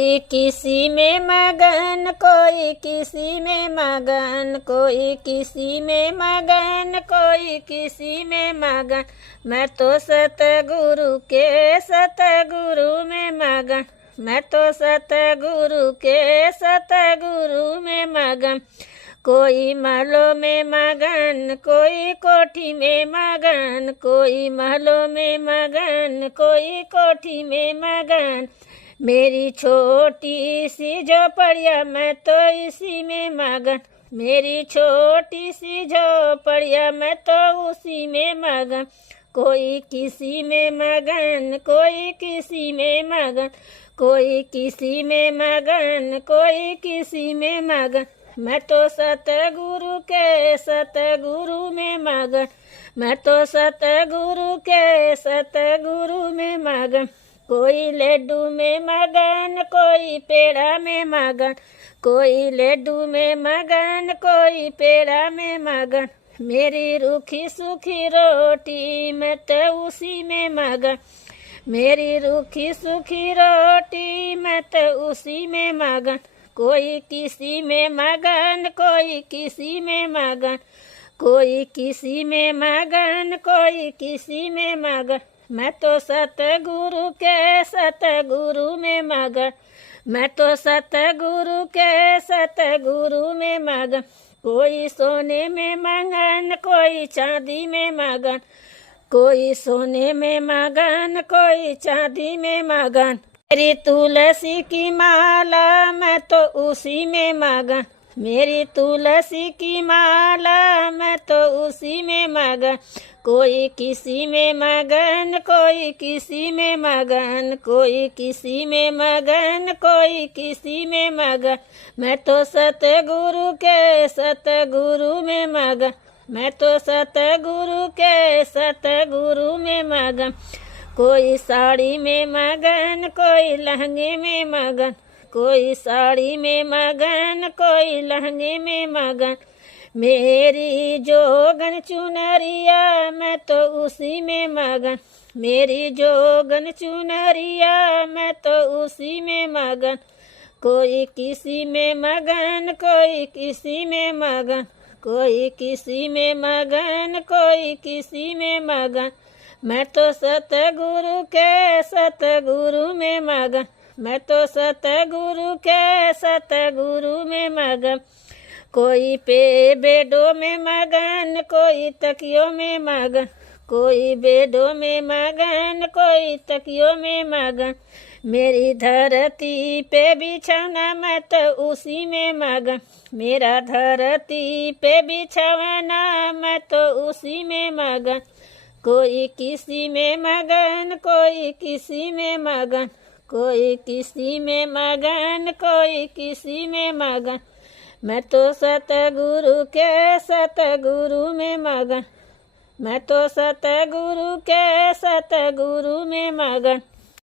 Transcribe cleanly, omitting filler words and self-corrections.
कोई किसी में मगन, कोई किसी में मगन, कोई किसी में मगन, कोई किसी में मगन। मैं तो सतगुरु के सतगुरु में मगन, मैं तो सतगुरु के सतगुरु में मगन। कोई महलों में मगन, कोई कोठी में मगन, कोई महलों में मगन, कोई कोठी में मगन। मेरी छोटी सी झोपड़िया मैं तो इसी में मगन, मेरी छोटी सी झोपड़िया मैं तो उसी में मगन। कोई किसी में मगन, कोई किसी में मगन, कोई किसी में मगन, कोई किसी में मगन। मैं तो सतगुरु के सतगुरु में मगन, मैं तो सतगुरु के सतगुरु में मगन। कोई लड्डू में मगन, कोई पेड़ा में मगन, कोई लड्डू में मगन, कोई पेड़ा में मगन। मेरी रूखी सूखी रोटी मैं तो उसी में मगन, मेरी रूखी सूखी रोटी मैं तो उसी में मगन। कोई किसी में मगन, कोई किसी में मगन, कोई किसी में मगन, कोई किसी में मगन। मैं तो सतगुरु के सतगुरु में मगन, मैं तो सतगुरु के सतगुरु में मगन। कोई सोने में मगन, कोई चांदी में मगन, कोई सोने में मगन, कोई चांदी में मगन। मेरी तुलसी की माला मैं तो उसी में मगन, मेरी तुलसी की माला मैं तो उसी में मगन। कोई किसी में मगन, कोई किसी में मगन, कोई किसी में मगन, कोई किसी में मगन। मैं तो सतगुरु के सतगुरु में मगन, मैं तो सतगुरु के सतगुरु में मगन। कोई साड़ी में मगन, कोई लहंगे में मगन, कोई साड़ी में मगन, कोई लहंगे में मगन। मेरी जोगन चुनरिया मैं तो उसी में मगन, मेरी जोगन चुनरिया मैं तो उसी में मगन। कोई किसी में मगन, कोई किसी में मगन, कोई किसी में मगन, कोई किसी में मगन। मैं तो सतगुरु के सतगुरु में मगन, मैं तो सतगुरु के सतगुरु में मगन। कोई पे बेडों में मगन, कोई तकियों में मगन, कोई बेडों में मगन, कोई तकियों में मगन। मेरी धरती पे बिछौना मैं तो उसी में मगन, मेरा धरती पे बिछौना मैं तो उसी में मगन। कोई किसी में मगन, कोई किसी में मगन, कोई किसी में मगन, कोई किसी में मगन। मैं तो सतगुरु के सतगुरु में मगन, मैं तो सतगुरु के सतगुरु में मगन।